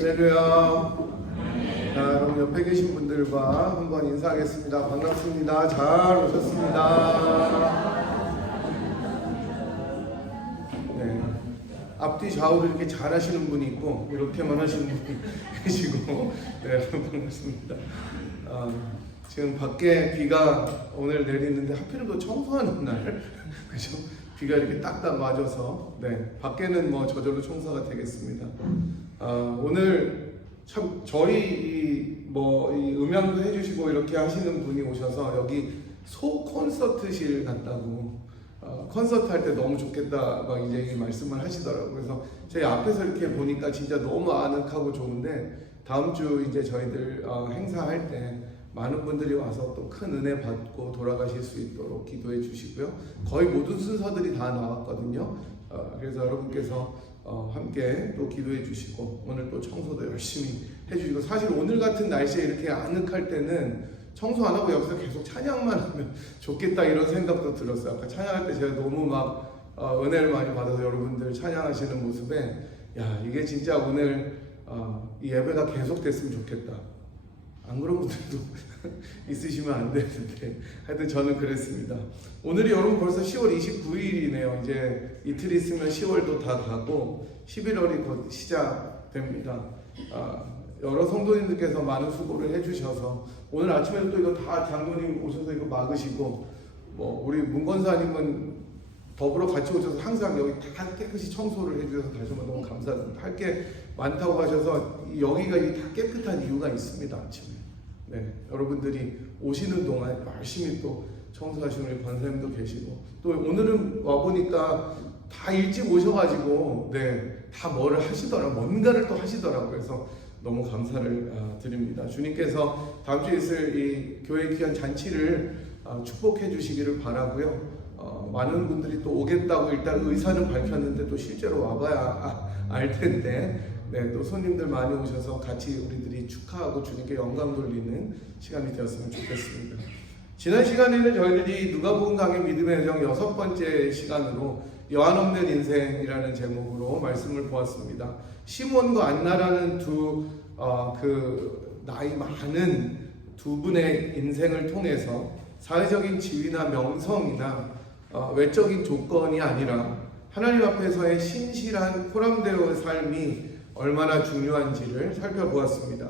할렐루야. 자, 여러분 옆에 계신 분들과 한번 인사하겠습니다. 반갑습니다. 잘 오셨습니다. 네, 앞뒤 좌우를 이렇게 잘 하시는 분이 있고 이렇게만 하시는 분이 계시고, 네, 여러분 반갑습니다. 지금 밖에 비가 오늘 내리는데 하필이면 또 청소하는 날, 그죠? 비가 이렇게 딱딱 맞아서, 네, 밖에는 뭐 저절로 청소가 되겠습니다. 오늘 참 저희 이 음향도 해주시고 이렇게 하시는 분이 오셔서 여기 소 콘서트실 같다고, 콘서트 할 때 너무 좋겠다 막 이제 말씀을 하시더라고요. 그래서 저희 앞에서 이렇게 보니까 진짜 너무 아늑하고 좋은데, 다음 주 이제 저희들 행사할 때 많은 분들이 와서 또 큰 은혜 받고 돌아가실 수 있도록 기도해 주시고요. 거의 모든 순서들이 다 나왔거든요. 그래서 여러분께서 함께 또 기도해 주시고, 오늘 또 청소도 열심히 해주시고, 사실 오늘 같은 날씨에 이렇게 아늑할 때는 청소 안 하고 여기서 계속 찬양만 하면 좋겠다 이런 생각도 들었어요. 아까 찬양할 때 제가 너무 막 은혜를 많이 받아서 여러분들 찬양하시는 모습에, 야, 이게 진짜 오늘 이 예배가 계속 됐으면 좋겠다. 안 그런 분들도 있으시면 안 되는데, 하여튼 저는 그랬습니다. 오늘이 여러분 벌써 10월 29일이네요. 이제 이틀 있으면 10월도 다 가고 11월이 곧 시작됩니다. 여러 성도님들께서 많은 수고를 해주셔서 오늘 아침에도 또 이거 다 장로님 오셔서 이거 막으시고, 뭐 우리 문권사님은 더불어 같이 오셔서 항상 여기 다 깨끗이 청소를 해주셔서 다시 한번 너무 감사드립니다. 할 게 많다고 하셔서 여기가 다 깨끗한 이유가 있습니다. 아침에. 네, 여러분들이 오시는 동안 열심히 또 청소하시는 우리 권사님도 계시고, 또 오늘은 와보니까 다 일찍 오셔가지고, 네, 다 뭐를 하시더라고요. 뭔가를 또 하시더라고요. 그래서 너무 감사를 드립니다. 주님께서 다음 주에 있을 이 교회 귀한 잔치를 축복해 주시기를 바라고요. 많은 분들이 또 오겠다고 일단 의사는 밝혔는데 또 실제로 와봐야 알 텐데, 네, 또 손님들 많이 오셔서 같이 우리들이 축하하고 주님께 영광 돌리는 시간이 되었으면 좋겠습니다. 지난 시간에는 저희들이 누가복음 강의 믿음의 여정 6번째 시간으로 여한 없는 인생이라는 제목으로 말씀을 보았습니다. 시몬과 안나라는 두 나이 많은 두 분의 인생을 통해서 사회적인 지위나 명성이나 외적인 조건이 아니라 하나님 앞에서의 신실한 포럼대로의 삶이 얼마나 중요한지를 살펴보았습니다.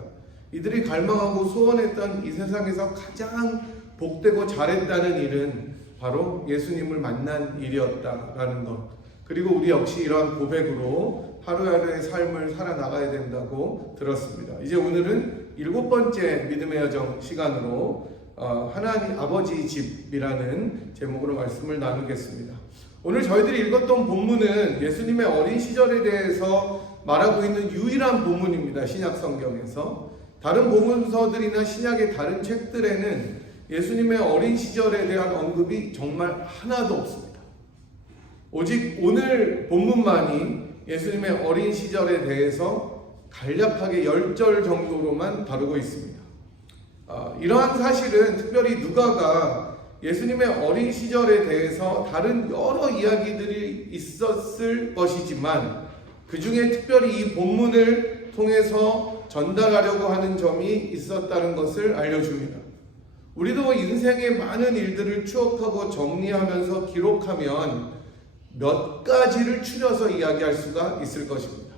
이들이 갈망하고 소원했던 이 세상에서 가장 복되고 잘했다는 일은 바로 예수님을 만난 일이었다라는 것, 그리고 우리 역시 이러한 고백으로 하루하루의 삶을 살아나가야 된다고 들었습니다. 이제 오늘은 7번째 믿음의 여정 시간으로 하나님 아버지 집이라는 제목으로 말씀을 나누겠습니다. 오늘 저희들이 읽었던 본문은 예수님의 어린 시절에 대해서 말하고 있는 유일한 본문입니다. 신약 성경에서. 다른 복음서들이나 신약의 다른 책들에는 예수님의 어린 시절에 대한 언급이 정말 하나도 없습니다. 오직 오늘 본문만이 예수님의 어린 시절에 대해서 간략하게 10절 정도로만 다루고 있습니다. 이러한 사실은 특별히 누가가 예수님의 어린 시절에 대해서 다른 여러 이야기들이 있었을 것이지만, 그 중에 특별히 이 본문을 통해서 전달하려고 하는 점이 있었다는 것을 알려줍니다. 우리도 인생의 많은 일들을 추억하고 정리하면서 기록하면 몇 가지를 추려서 이야기할 수가 있을 것입니다.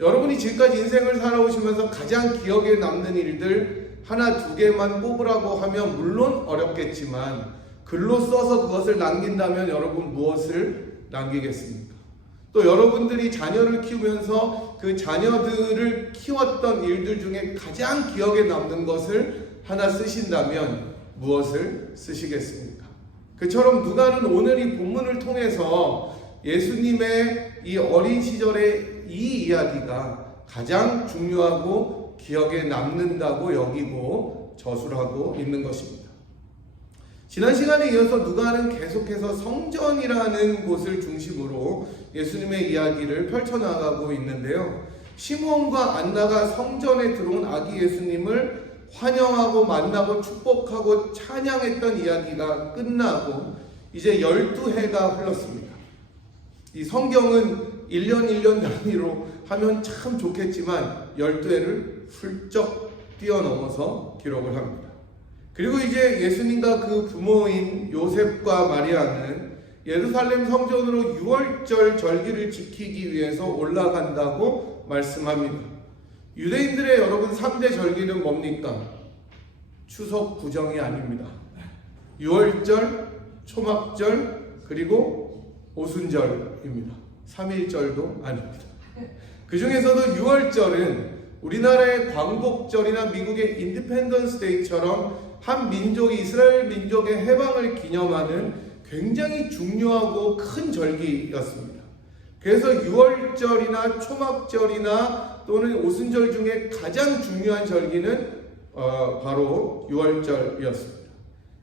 여러분이 지금까지 인생을 살아오시면서 가장 기억에 남는 일들 하나 두 개만 뽑으라고 하면 물론 어렵겠지만, 글로 써서 그것을 남긴다면 여러분 무엇을 남기겠습니까? 또 여러분들이 자녀를 키우면서 그 자녀들을 키웠던 일들 중에 가장 기억에 남는 것을 하나 쓰신다면 무엇을 쓰시겠습니까? 그처럼 누가는 오늘 이 본문을 통해서 예수님의 이 어린 시절의 이 이야기가 가장 중요하고 기억에 남는다고 여기고 저술하고 있는 것입니다. 지난 시간에 이어서 누가는 계속해서 성전이라는 곳을 중심으로 예수님의 이야기를 펼쳐나가고 있는데요. 시몬과 안나가 성전에 들어온 아기 예수님을 환영하고 만나고 축복하고 찬양했던 이야기가 끝나고 이제 12해가 흘렀습니다. 이 성경은 1년 단위로 하면 참 좋겠지만 12회를 훌쩍 뛰어넘어서 기록을 합니다. 그리고 이제 예수님과 그 부모인 요셉과 마리아는 예루살렘 성전으로 유월절 절기를 지키기 위해서 올라간다고 말씀합니다. 유대인들의 여러분 3대 절기는 뭡니까? 추석 구정이 아닙니다. 유월절, 초막절, 그리고 오순절입니다. 3.1절도 아닙니다. 그 중에서도 유월절은 우리나라의 광복절이나 미국의 인디펜던스 데이처럼 한 민족이 이스라엘 민족의 해방을 기념하는 굉장히 중요하고 큰 절기였습니다. 그래서 유월절이나 초막절이나 또는 오순절 중에 가장 중요한 절기는 바로 유월절이었습니다.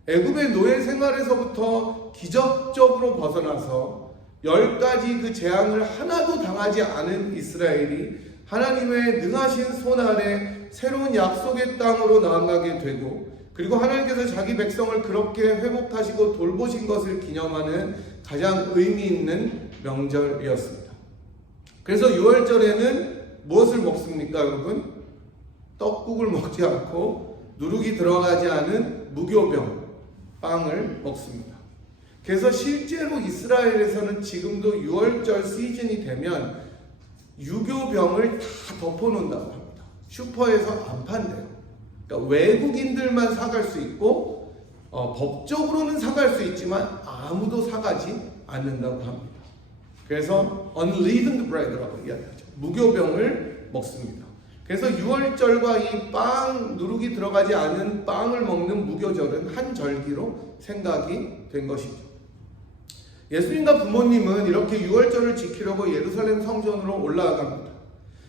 애굽의 노예 생활에서부터 기적적으로 벗어나서 10가지 그 재앙을 하나도 당하지 않은 이스라엘이 하나님의 능하신 손 아래 새로운 약속의 땅으로 나아가게 되고, 그리고 하나님께서 자기 백성을 그렇게 회복하시고 돌보신 것을 기념하는 가장 의미 있는 명절이었습니다. 그래서 유월절에는 무엇을 먹습니까, 여러분? 떡국을 먹지 않고 누룩이 들어가지 않은 무교병, 빵을 먹습니다. 그래서 실제로 이스라엘에서는 지금도 유월절 시즌이 되면 유교병을 다 덮어놓는다고 합니다. 슈퍼에서 안 판대요. 그러니까 외국인들만 사갈 수 있고 법적으로는 사갈 수 있지만 아무도 사가지 않는다고 합니다. 그래서 unleavened bread라고 이야기하죠. 무교병을 먹습니다. 그래서 유월절과 이 빵, 누룩이 들어가지 않은 빵을 먹는 무교절은 한 절기로 생각이 된 것이죠. 예수님과 부모님은 이렇게 유월절을 지키려고 예루살렘 성전으로 올라갑니다.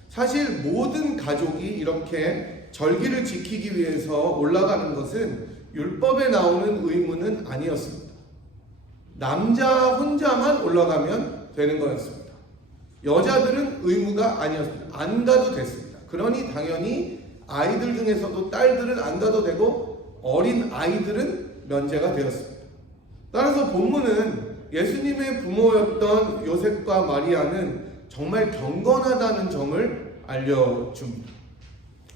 사실 모든 가족이 이렇게 절기를 지키기 위해서 올라가는 것은 율법에 나오는 의무는 아니었습니다. 남자 혼자만 올라가면 되는 거였습니다. 여자들은 의무가 아니었습니다. 안 가도 됐습니다. 그러니 당연히 아이들 중에서도 딸들은 안 가도 되고 어린 아이들은 면제가 되었습니다. 따라서 본문은 예수님의 부모였던 요셉과 마리아는 정말 경건하다는 점을 알려줍니다.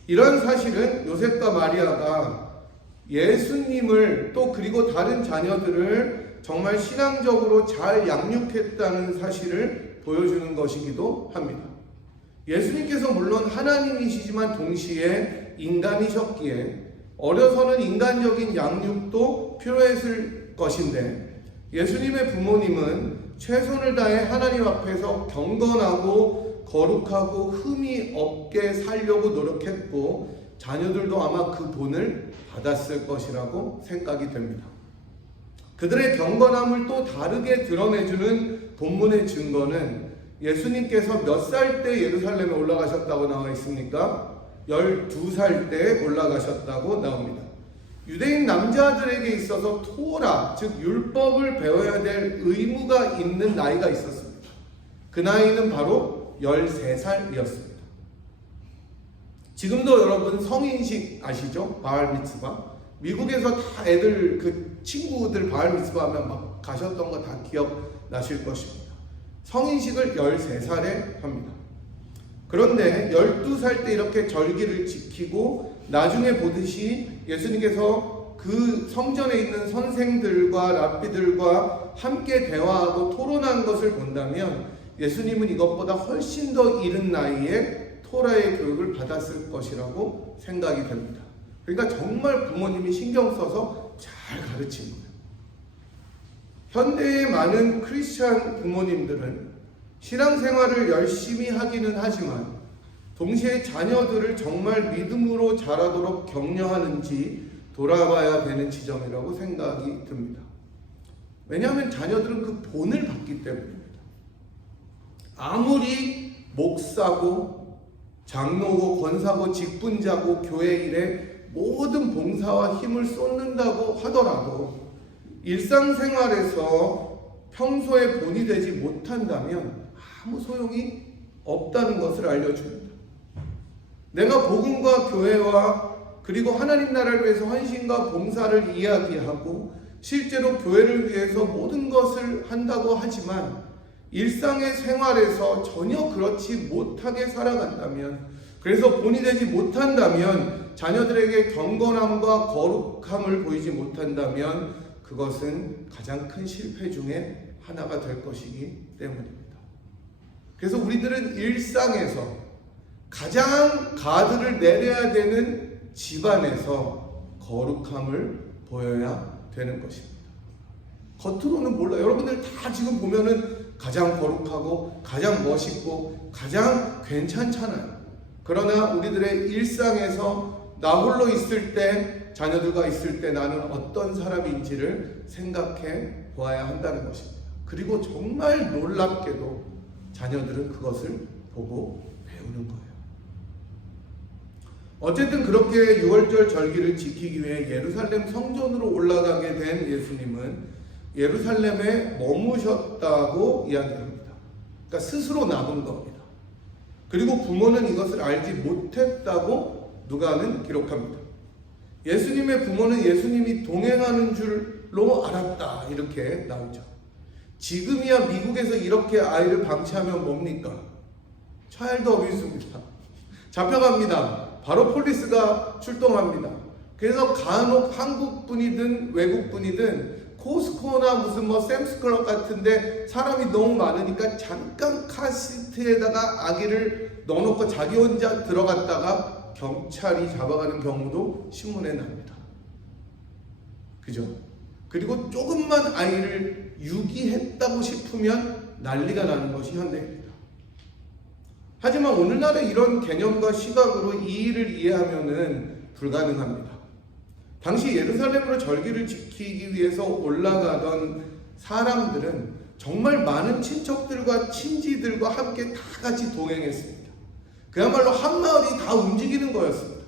이런 사실은 요셉과 마리아가 예수님을 또 그리고 다른 자녀들을 정말 신앙적으로 잘 양육했다는 사실을 보여주는 것이기도 합니다. 예수님께서 물론 하나님이시지만 동시에 인간이셨기에 어려서는 인간적인 양육도 필요했을 것인데, 예수님의 부모님은 최선을 다해 하나님 앞에서 경건하고 거룩하고 흠이 없게 살려고 노력했고, 자녀들도 아마 그 본을 받았을 것이라고 생각이 됩니다. 그들의 경건함을 또 다르게 드러내주는 본문의 증거는 예수님께서 몇 살 때 예루살렘에 올라가셨다고 나와 있습니까? 12살 때 올라가셨다고 나옵니다. 유대인 남자들에게 있어서 토라, 즉 율법을 배워야 될 의무가 있는 나이가 있었습니다. 그 나이는 바로 13살이었습니다. 지금도 여러분 성인식 아시죠? 바알 미츠바. 미국에서 다 애들 그 친구들 바알 미츠바 하면 막 가셨던 거 다 기억나실 것입니다. 성인식을 13살에 합니다. 그런데 12살 때 이렇게 절기를 지키고 나중에 보듯이 예수님께서 그 성전에 있는 선생들과 랍비들과 함께 대화하고 토론한 것을 본다면 예수님은 이것보다 훨씬 더 이른 나이에 토라의 교육을 받았을 것이라고 생각이 됩니다. 그러니까 정말 부모님이 신경 써서 잘 가르친 거예요. 현대의 많은 크리스찬 부모님들은 신앙생활을 열심히 하기는 하지만 동시에 자녀들을 정말 믿음으로 자라도록 격려하는지 돌아봐야 되는 지점이라고 생각이 듭니다. 왜냐하면 자녀들은 그 본을 받기 때문입니다. 아무리 목사고 장로고 권사고 직분자고 교회 일에 모든 봉사와 힘을 쏟는다고 하더라도 일상생활에서 평소에 본이 되지 못한다면 아무 소용이 없다는 것을 알려줍니다. 내가 복음과 교회와 그리고 하나님 나라를 위해서 헌신과 봉사를 이야기하고 실제로 교회를 위해서 모든 것을 한다고 하지만 일상의 생활에서 전혀 그렇지 못하게 살아간다면 그래서 본이 되지 못한다면, 자녀들에게 경건함과 거룩함을 보이지 못한다면 그것은 가장 큰 실패 중에 하나가 될 것이기 때문입니다. 그래서 우리들은 일상에서 가장 가드를 내려야 되는 집안에서 거룩함을 보여야 되는 것입니다. 겉으로는 몰라요. 여러분들 다 지금 보면은 가장 거룩하고 가장 멋있고 가장 괜찮잖아요. 그러나 우리들의 일상에서 나 홀로 있을 때, 자녀들과 있을 때 나는 어떤 사람인지를 생각해 보아야 한다는 것입니다. 그리고 정말 놀랍게도 자녀들은 그것을 보고 배우는 거예요. 어쨌든 그렇게 6월절 절기를 지키기 위해 예루살렘 성전으로 올라가게 된 예수님은 예루살렘에 머무셨다고 이야기합니다. 그러니까 스스로 남은 겁니다. 그리고 부모는 이것을 알지 못했다고 누가는 기록합니다. 예수님의 부모는 예수님이 동행하는 줄로 알았다, 이렇게 나오죠. 지금이야 미국에서 이렇게 아이를 방치하면 뭡니까? 차일드 어뷰스입니다. 잡혀갑니다. 바로 폴리스가 출동합니다. 그래서 간혹 한국 분이든 외국 분이든 코스코나 무슨 샘스클럽 같은데 사람이 너무 많으니까 잠깐 카시트에다가 아기를 넣어놓고 자기 혼자 들어갔다가 경찰이 잡아가는 경우도 신문에 납니다. 그죠? 그리고 조금만 아이를 유기했다고 싶으면 난리가 나는 것이 현대입니다. 하지만 오늘날의 이런 개념과 시각으로 이 일을 이해하면은 불가능합니다. 당시 예루살렘으로 절기를 지키기 위해서 올라가던 사람들은 정말 많은 친척들과 친지들과 함께 다 같이 동행했습니다. 그야말로 한 마을이 다 움직이는 거였습니다.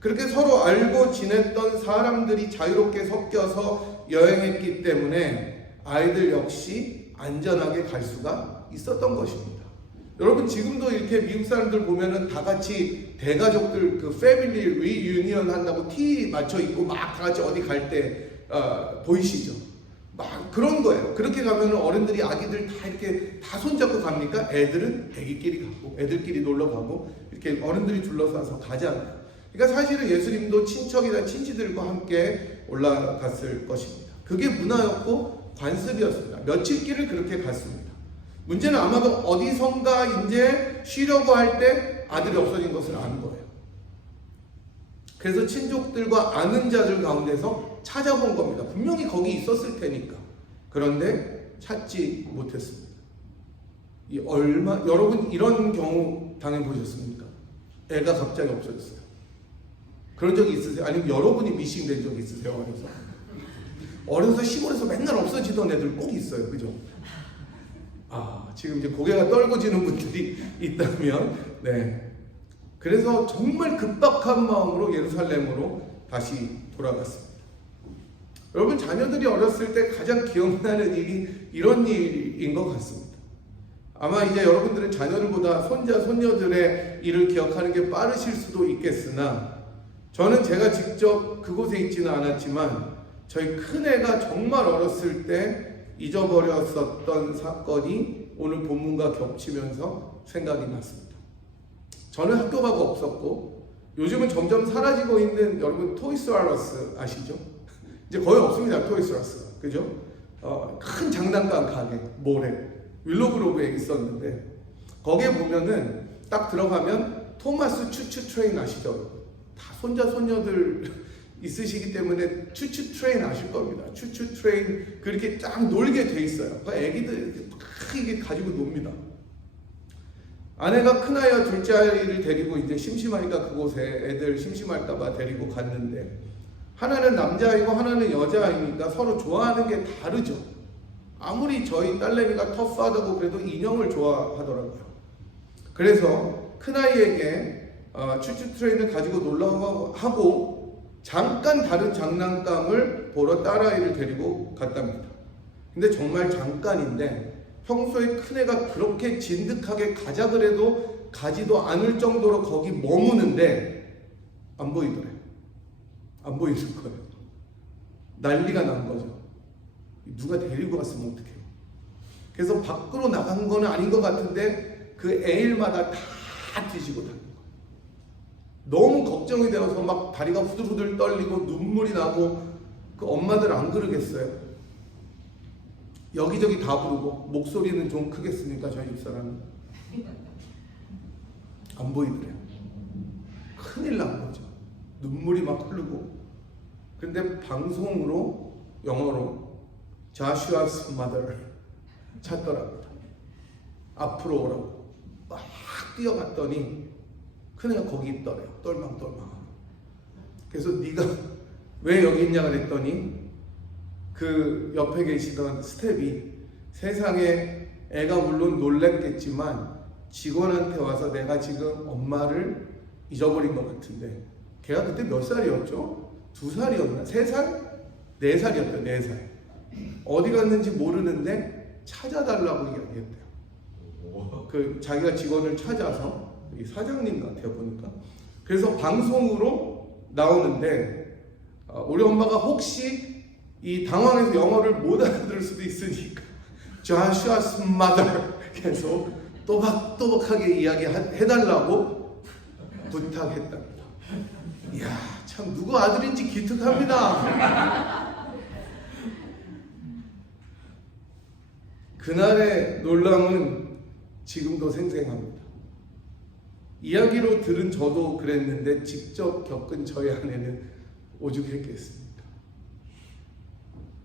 그렇게 서로 알고 지냈던 사람들이 자유롭게 섞여서 여행했기 때문에 아이들 역시 안전하게 갈 수가 있었던 것입니다. 여러분, 지금도 이렇게 미국 사람들 보면은 다 같이 대가족들 그 패밀리 리유니언 한다고 티 맞춰 입고 막 다 같이 어디 갈 때 보이시죠? 막 그런 거예요. 그렇게 가면은 어른들이 아기들 다 이렇게 다 손잡고 갑니까? 애들은 애기끼리 가고 애들끼리 놀러 가고 이렇게 어른들이 둘러싸서 가잖아요. 그러니까 사실은 예수님도 친척이나 친지들과 함께 올라갔을 것입니다. 그게 문화였고 관습이었습니다. 며칠 길을 그렇게 갔습니다. 문제는 아마도 어디선가 이제 쉬려고 할 때 아들이 없어진 것을 아는 거예요. 그래서 친족들과 아는 자들 가운데서 찾아본 겁니다. 분명히 거기 있었을 테니까. 그런데 찾지 못했습니다. 여러분 이런 경우 당해보셨습니까? 애가 갑자기 없어졌어요. 그런 적이 있으세요? 아니면 여러분이 미싱된 적이 있으세요? 어려서 시골에서 맨날 없어지던 애들 꼭 있어요. 그죠? 지금 이제 고개가 떨궈지는 분들이 있다면, 네. 그래서 정말 급박한 마음으로 예루살렘으로 다시 돌아갔습니다. 여러분, 자녀들이 어렸을 때 가장 기억나는 일이 이런 일인 것 같습니다. 아마 이제 여러분들은 자녀들보다 손자, 손녀들의 일을 기억하는 게 빠르실 수도 있겠으나, 저는 제가 직접 그곳에 있지는 않았지만, 저희 큰애가 정말 어렸을 때 잊어버렸었던 사건이 오늘 본문과 겹치면서 생각이 났습니다. 저는 학교 가고 없었고, 요즘은 점점 사라지고 있는 여러분 토이스Rus 아시죠? 이제 거의 없습니다. 토이스Rus가. 그죠? 큰 장난감 가게, 몰에 윌로그로브에 있었는데, 거기에 보면은 딱 들어가면 토마스 추추 트레인 아시죠? 다 손자 손녀들 있으시기 때문에 추추 트레인 아실 겁니다. 추추 트레인 그렇게 쫙 놀게 돼 있어요. 그 애기들 크게 가지고 놉니다. 아내가 큰아이와 둘째 아이를 데리고 이제 심심하니까 그곳에 애들 심심할까봐 데리고 갔는데, 하나는 남자아이고 하나는 여자아이니까 서로 좋아하는 게 다르죠. 아무리 저희 딸내미가 터프하다고 그래도 인형을 좋아하더라고요. 그래서 큰아이에게 추추 트레인을 가지고 놀라고 하고 잠깐 다른 장난감을 보러 딸아이를 데리고 갔답니다. 근데 정말 잠깐인데 평소에 큰애가 그렇게 진득하게 가자 그래도 가지도 않을 정도로 거기 머무는데 안 보이더래요. 안 보이는 거예요. 난리가 난 거죠. 누가 데리고 갔으면 어떡해요. 그래서 밖으로 나간 건 아닌 것 같은데 그 애일마다 다 뒤지고 다닌 거예요. 너무 걱정이 되어서 막 다리가 후들후들 떨리고 눈물이 나고 그 엄마들 안 그러겠어요? 여기저기 다 부르고 목소리는 좀 크겠습니까? 저희 집사람은 안 보이더래요. 큰일 난 거죠. 눈물이 막 흐르고. 근데 방송으로 영어로 Joshua's mother 찾더랍니다. 앞으로 오라고 막 뛰어갔더니 큰애가 거기 있더래요. 똘망똘망. 그래서 네가 왜 여기 있냐 그랬더니 그 옆에 계시던 스텝이 세상에 애가 물론 놀랬겠지만 직원한테 와서 내가 지금 엄마를 잊어버린 것 같은데, 걔가 그때 몇 살이었죠? 2살이었나? 3살? 4살이었대요. 4살. 어디 갔는지 모르는데 찾아달라고 이야기했대요. 그 자기가 직원을 찾아서, 이 사장님 같아요 보니까. 그래서 방송으로 나오는데 우리 엄마가 혹시 이 당황해서 영어를 못 알아들을 수도 있으니까 Joshua's mother 계속 또박또박하게 이야기해달라고 부탁했답니다. 이야, 참 누구 아들인지 기특합니다. 그날의 놀람은 지금도 생생합니다. 이야기로 들은 저도 그랬는데 직접 겪은 저희 아내는 오죽했겠습니까?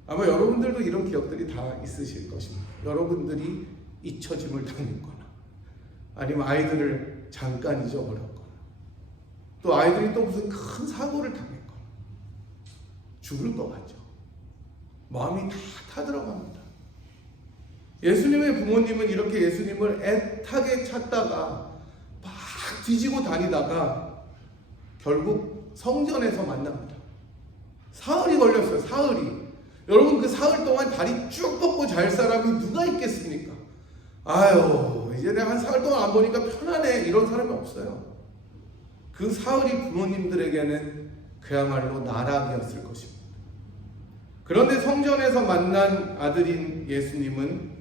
아마 여러분들도 이런 기억들이 다 있으실 것입니다. 여러분들이 잊혀짐을 당했거나 아니면 아이들을 잠깐 잊어버렸거나 또 아이들이 또 무슨 큰 사고를 당했거나 죽을 것 같죠. 마음이 다 타들어갑니다. 예수님의 부모님은 이렇게 예수님을 애타게 찾다가 막 뒤지고 다니다가 결국 성전에서 만납니다. 사흘이 걸렸어요. 사흘이. 여러분 그 사흘 동안 다리 쭉 뻗고 잘 사람이 누가 있겠습니까? 아유 이제 내가 한 사흘 동안 안 보니까 편하네 이런 사람이 없어요. 그 사흘이 부모님들에게는 그야말로 나락이었을 것입니다. 그런데 성전에서 만난 아들인 예수님은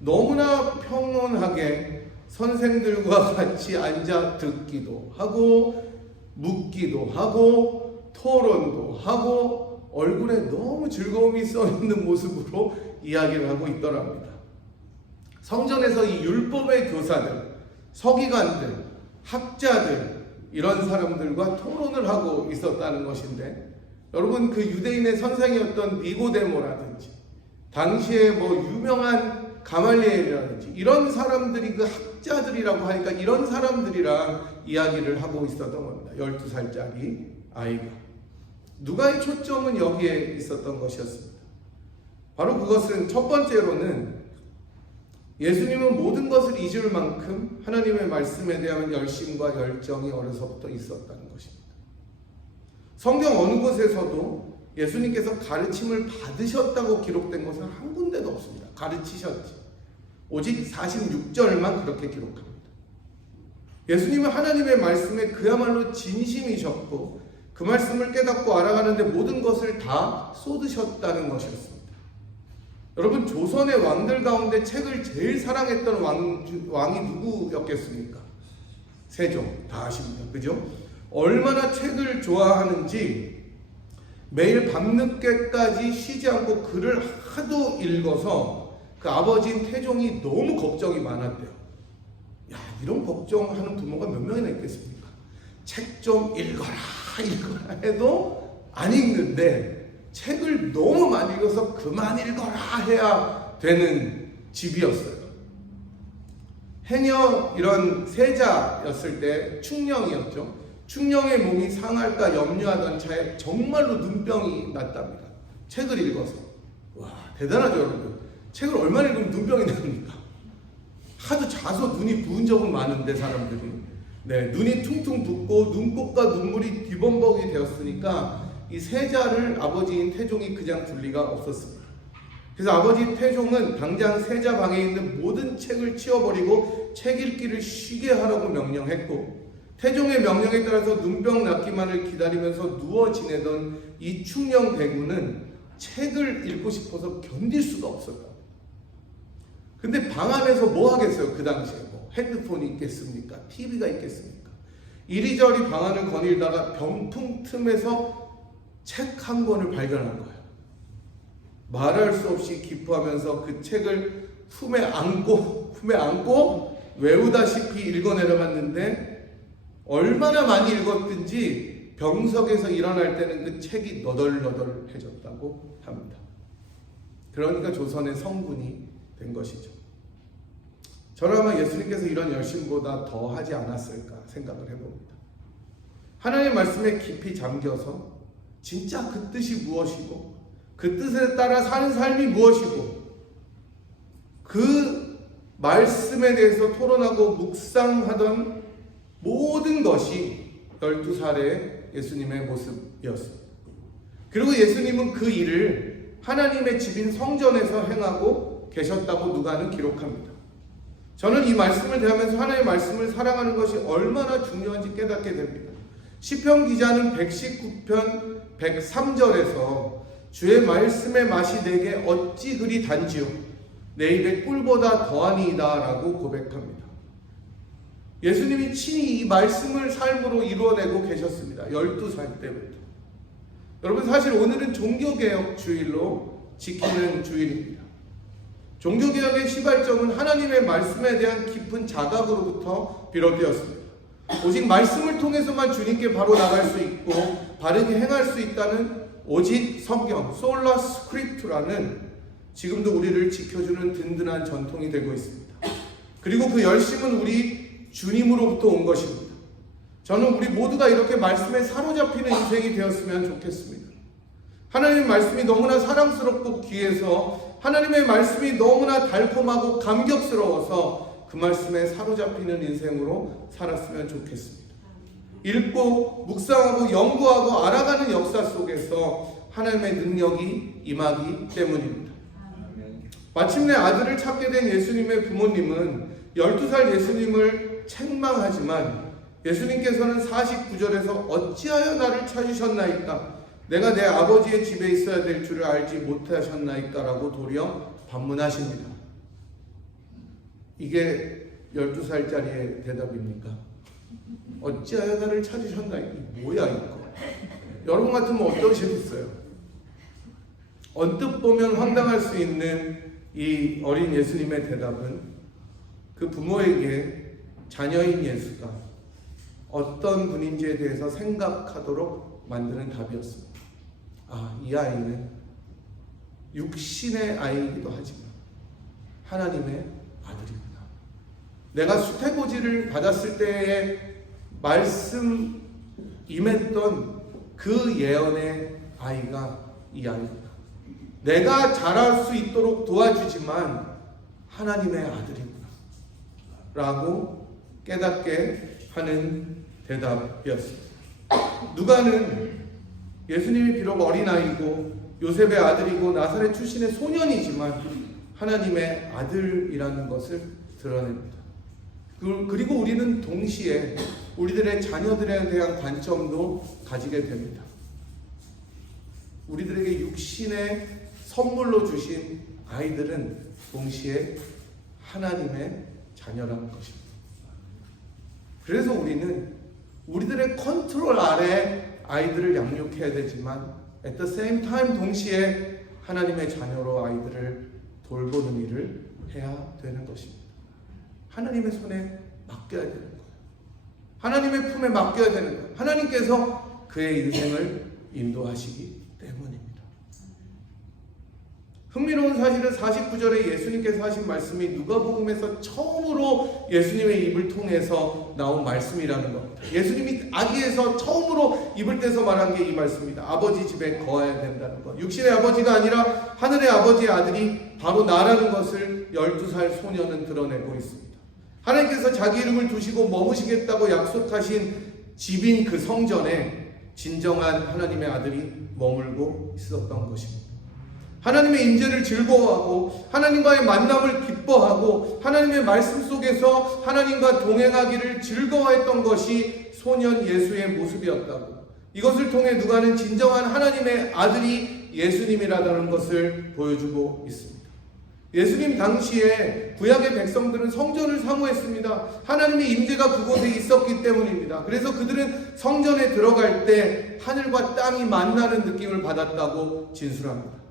너무나 평온하게 선생들과 같이 앉아 듣기도 하고 묻기도 하고 토론도 하고 얼굴에 너무 즐거움이 써 있는 모습으로 이야기를 하고 있더랍니다. 성전에서 이 율법의 교사들, 서기관들, 학자들 이런 사람들과 토론을 하고 있었다는 것인데, 여러분 그 유대인의 선생이었던 니고데모라든지 당시에 뭐 유명한 가말리엘이라든지 이런 사람들이 그 학자들이라고 하니까 이런 사람들이랑 이야기를 하고 있었던 겁니다. 12살짜리 아이가. 누가의 초점은 여기에 있었던 것이었습니다. 바로 그것은 첫 번째로는 예수님은 모든 것을 잊을 만큼 하나님의 말씀에 대한 열심과 열정이 어려서부터 있었다는 것입니다. 성경 어느 곳에서도 예수님께서 가르침을 받으셨다고 기록된 것은 한 군데도 없습니다. 가르치셨지. 오직 46절만 그렇게 기록합니다. 예수님은 하나님의 말씀에 그야말로 진심이셨고 그 말씀을 깨닫고 알아가는데 모든 것을 다 쏟으셨다는 것이었습니다. 여러분 조선의 왕들 가운데 책을 제일 사랑했던 왕이 누구였겠습니까? 세종. 다 아십니다. 그죠? 얼마나 책을 좋아하는지 매일 밤늦게까지 쉬지 않고 글을 하도 읽어서 그 아버지인 태종이 너무 걱정이 많았대요. 야, 이런 걱정하는 부모가 몇 명이나 있겠습니까? 책 좀 읽어라 해도 안 읽는데 책을 너무 많이 읽어서 그만 읽어라 해야 되는 집이었어요. 해녀 이런 세자였을 때 충령이었죠. 충령의 몸이 상할까 염려하던 차에 정말로 눈병이 났답니다. 책을 읽어서. 와, 대단하죠 여러분. 책을 얼마나 읽으면 눈병이 납니까? 하도 자서 눈이 부은 적은 많은데 사람들이. 네, 눈이 퉁퉁 붓고 눈꽃과 눈물이 뒤범벅이 되었으니까 이 세자를 아버지인 태종이 그냥 둘 리가 없었습니다. 그래서 아버지 태종은 당장 세자 방에 있는 모든 책을 치워버리고 책 읽기를 쉬게 하라고 명령했고, 태종의 명령에 따라서 눈병 낫기만을 기다리면서 누워 지내던 이 충령 대군은 책을 읽고 싶어서 견딜 수가 없었다. 근데 방 안에서 뭐 하겠어요? 그 당시에 뭐 핸드폰이 있겠습니까? TV가 있겠습니까? 이리저리 방안을 거닐다가 병풍 틈에서 책 한 권을 발견한 거예요. 말할 수 없이 기뻐하면서 그 책을 품에 안고 외우다시피 읽어 내려갔는데 얼마나 많이 읽었든지 병석에서 일어날 때는 그 책이 너덜너덜해졌다고 합니다. 그러니까 조선의 성군이 된 것이죠. 저는 아마 예수님께서 이런 열심보다 더 하지 않았을까 생각을 해봅니다. 하나님의 말씀에 깊이 잠겨서 진짜 그 뜻이 무엇이고 그 뜻에 따라 사는 삶이 무엇이고 그 말씀에 대해서 토론하고 묵상하던 모든 것이 12살의 예수님의 모습이었습니다. 그리고 예수님은 그 일을 하나님의 집인 성전에서 행하고 계셨다고 누가는 기록합니다. 저는 이 말씀을 대하면서 하나님의 말씀을 사랑하는 것이 얼마나 중요한지 깨닫게 됩니다. 시편 기자는 119편 103절에서 주의 말씀의 맛이 내게 어찌 그리 단지요 내 입에 꿀보다 더하니이다 라고 고백합니다. 예수님이 친히 이 말씀을 삶으로 이루어내고 계셨습니다. 12살 때부터. 여러분, 사실 오늘은 종교개혁 주일로 지키는 주일입니다. 종교개혁의 시발점은 하나님의 말씀에 대한 깊은 자각으로부터 비롯되었습니다. 오직 말씀을 통해서만 주님께 바로 나갈 수 있고 바르게 행할 수 있다는 오직 성경, 솔라 스크립투라는 지금도 우리를 지켜주는 든든한 전통이 되고 있습니다. 그리고 그 열심은 우리 주님으로부터 온 것입니다. 저는 우리 모두가 이렇게 말씀에 사로잡히는 인생이 되었으면 좋겠습니다. 하나님의 말씀이 너무나 사랑스럽고 귀해서 하나님의 말씀이 너무나 달콤하고 감격스러워서 그 말씀에 사로잡히는 인생으로 살았으면 좋겠습니다. 읽고 묵상하고 연구하고 알아가는 역사 속에서 하나님의 능력이 임하기 때문입니다. 마침내 아들을 찾게 된 예수님의 부모님은 12살 예수님을 책망하지만 예수님께서는 49절에서 어찌하여 나를 찾으셨나이까? 내가 내 아버지의 집에 있어야 될 줄을 알지 못하셨나이까? 라고 도리어 반문하십니다. 이게 12살짜리의 대답입니까? 어찌하여 나를 찾으셨나이까? 뭐야 이거? 여러분 같으면 어떠시겠어요? 언뜻 보면 황당할 수 있는 이 어린 예수님의 대답은 그 부모에게 자녀인 예수가 어떤 분인지에 대해서 생각하도록 만드는 답이었습니다. 아, 이 아이는 육신의 아이이기도 하지만 하나님의 아들이구나. 내가 수태고지를 받았을 때에 말씀 임했던 그 예언의 아이가 이 아이구나. 내가 자랄 수 있도록 도와주지만 하나님의 아들이구나 라고 깨닫게 하는 대답이었습니다. 누가는 예수님이 비록 어린아이고 요셉의 아들이고 나사렛 출신의 소년이지만 하나님의 아들이라는 것을 드러냅니다. 그리고 우리는 동시에 우리들의 자녀들에 대한 관점도 가지게 됩니다. 우리들에게 육신의 선물로 주신 아이들은 동시에 하나님의 자녀라는 것입니다. 그래서 우리는 우리들의 컨트롤 아래 아이들을 양육해야 되지만 at the same time 동시에 하나님의 자녀로 아이들을 돌보는 일을 해야 되는 것입니다. 하나님의 손에 맡겨야 되는 거예요. 하나님의 품에 맡겨야 되는 거예요. 하나님께서 그의 인생을 인도하시기 때문입니다. 흥미로운 사실은 49절에 예수님께서 하신 말씀이 누가복음에서 처음으로 예수님의 입을 통해서 나온 말씀이라는 겁니다. 예수님이 아기에서 처음으로 입을 떼서 말한 게 이 말씀입니다. 아버지 집에 거해야 된다는 것. 육신의 아버지가 아니라 하늘의 아버지의 아들이 바로 나라는 것을 12살 소년은 드러내고 있습니다. 하나님께서 자기 이름을 두시고 머무시겠다고 약속하신 집인 그 성전에 진정한 하나님의 아들이 머물고 있었던 것입니다. 하나님의 임재를 즐거워하고 하나님과의 만남을 기뻐하고 하나님의 말씀 속에서 하나님과 동행하기를 즐거워했던 것이 소년 예수의 모습이었다고, 이것을 통해 누가는 진정한 하나님의 아들이 예수님이라는 것을 보여주고 있습니다. 예수님 당시에 구약의 백성들은 성전을 사모했습니다. 하나님의 임재가 그곳에 있었기 때문입니다. 그래서 그들은 성전에 들어갈 때 하늘과 땅이 만나는 느낌을 받았다고 진술합니다.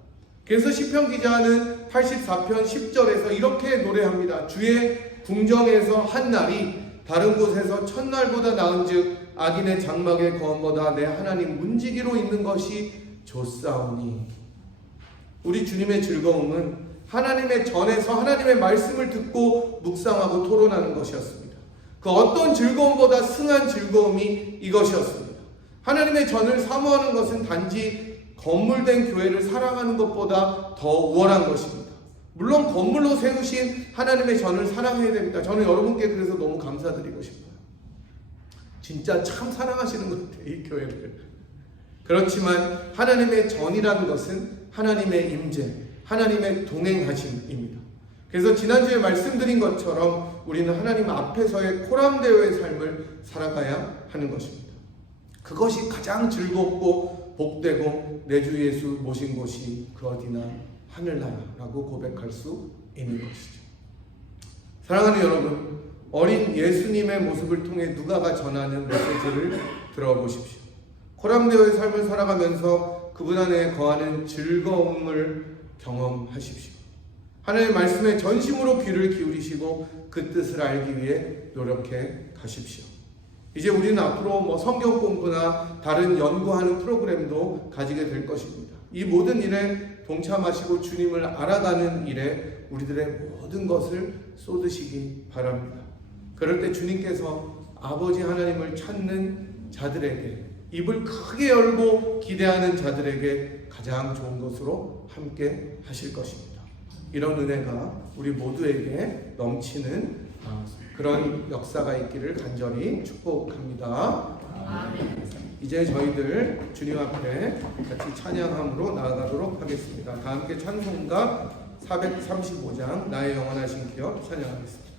그래서 시편 기자는 84편 10절에서 이렇게 노래합니다. 주의 궁정에서 한 날이 다른 곳에서 첫날보다 나은즉 악인의 장막의 거함보다 내 하나님 문지기로 있는 것이 좋사오니. 우리 주님의 즐거움은 하나님의 전에서 하나님의 말씀을 듣고 묵상하고 토론하는 것이었습니다. 그 어떤 즐거움보다 승한 즐거움이 이것이었습니다. 하나님의 전을 사모하는 것은 단지 건물된 교회를 사랑하는 것보다 더 우월한 것입니다. 물론 건물로 세우신 하나님의 전을 사랑해야 됩니다. 저는 여러분께 그래서 너무 감사드리고 싶어요. 진짜 참 사랑하시는 것 같아요, 이 교회를. 그렇지만 하나님의 전이라는 것은 하나님의 임재, 하나님의 동행하심입니다. 그래서 지난주에 말씀드린 것처럼 우리는 하나님 앞에서의 코람데오의 삶을 살아가야 하는 것입니다. 그것이 가장 즐겁고 복되고 내 주 예수 모신 곳이 그 어디나 하늘나라라고 고백할 수 있는 것이죠. 사랑하는 여러분, 어린 예수님의 모습을 통해 누가가 전하는 메시지를 들어보십시오. 코람데오의 삶을 살아가면서 그분 안에 거하는 즐거움을 경험하십시오. 하나님의 말씀에 전심으로 귀를 기울이시고 그 뜻을 알기 위해 노력해 가십시오. 이제 우리는 앞으로 성경 공부나 다른 연구하는 프로그램도 가지게 될 것입니다. 이 모든 일에 동참하시고 주님을 알아가는 일에 우리들의 모든 것을 쏟으시기 바랍니다. 그럴 때 주님께서 아버지 하나님을 찾는 자들에게, 입을 크게 열고 기대하는 자들에게 가장 좋은 것으로 함께 하실 것입니다. 이런 은혜가 우리 모두에게 넘치는 그런 역사가 있기를 간절히 축복합니다. 이제 저희들 주님 앞에 같이 찬양함으로 나아가도록 하겠습니다. 다 함께 찬송가 435장 나의 영원하신 기업 찬양하겠습니다.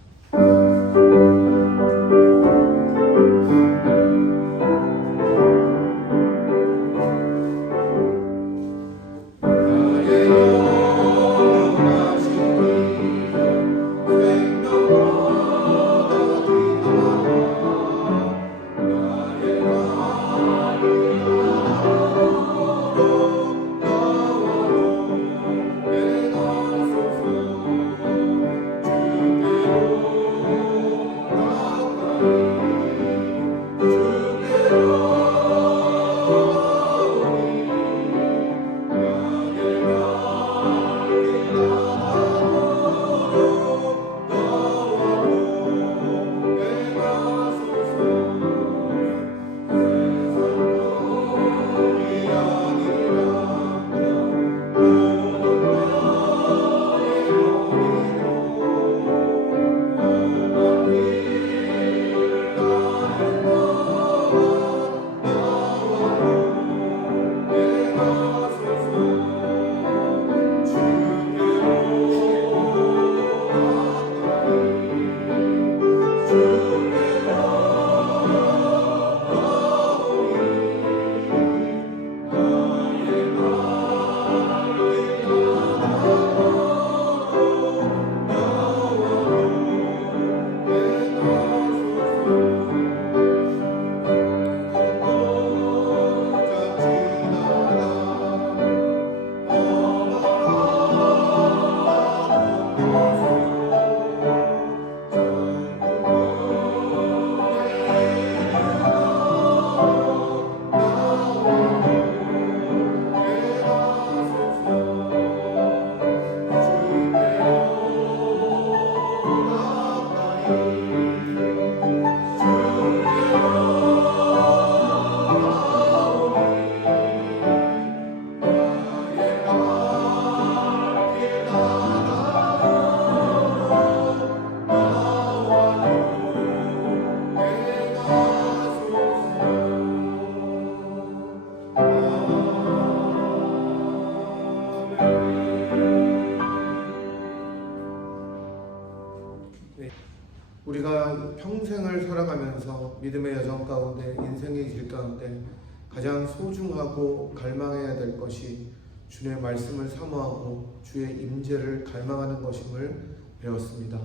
우리가 평생을 살아가면서 믿음의 여정 가운데, 인생의 길 가운데 가장 소중하고 갈망해야 될 것이 주의 말씀을 사모하고 주의 임재를 갈망하는 것임을 배웠습니다.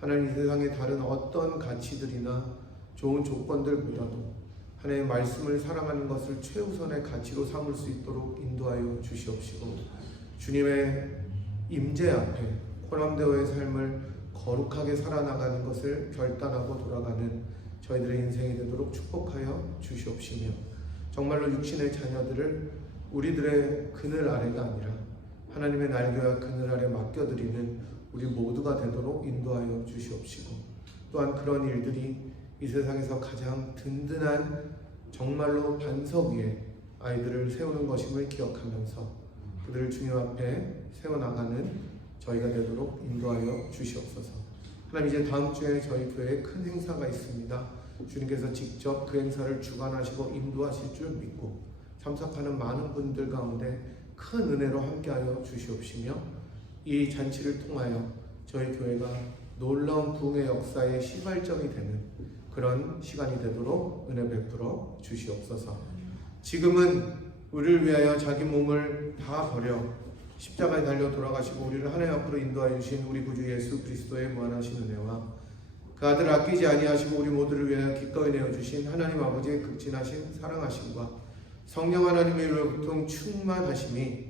하나님, 이 세상의 다른 어떤 가치들이나 좋은 조건들보다도 하나님의 말씀을 사랑하는 것을 최우선의 가치로 삼을 수 있도록 인도하여 주시옵시고, 주님의 임재 앞에 호남대오의 삶을 거룩하게 살아나가는 것을 결단하고 돌아가는 저희들의 인생이 되도록 축복하여 주시옵시며, 정말로 육신의 자녀들을 우리들의 그늘 아래가 아니라 하나님의 날개와 그늘 아래 맡겨드리는 우리 모두가 되도록 인도하여 주시옵시고, 또한 그런 일들이 이 세상에서 가장 든든한 정말로 반석 위에 아이들을 세우는 것임을 기억하면서 그들을 주님 앞에 세워나가는 저희가 되도록 인도하여 주시옵소서. 하나님, 이제 다음 주에 저희 교회에 큰 행사가 있습니다. 주님께서 직접 그 행사를 주관하시고 인도하실 줄 믿고 참석하는 많은 분들 가운데 큰 은혜로 함께하여 주시옵시며, 이 잔치를 통하여 저희 교회가 놀라운 부흥의 역사의 시발점이 되는 그런 시간이 되도록 은혜 베풀어 주시옵소서. 지금은 우리를 위하여 자기 몸을 다 버려 십자가에 달려 돌아가시고 우리를 하나님 앞으로 인도하여 주신 우리 구주 예수 그리스도의 무한하신 은혜와 그 아들 아끼지 아니하시고 우리 모두를 위하여 기꺼이 내어주신 하나님 아버지의 극진하신 사랑하심과 성령 하나님의 의로부통 충만하심이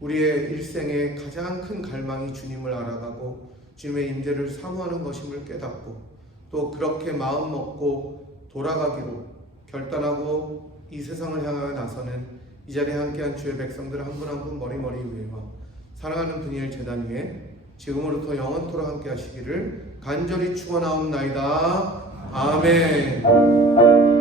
우리의 일생의 가장 큰 갈망이 주님을 알아가고 주님의 임재를 사모하는 것임을 깨닫고, 또 그렇게 마음 먹고 돌아가기로 결단하고 이 세상을 향하여 나서는 이 자리에 함께한 주의 백성들 한 분 한 분 머리머리 위에와 사랑하는 분이엘 제단 위에 지금으로부터 영원토록 함께 하시기를 간절히 축원하옵나이다. 아멘.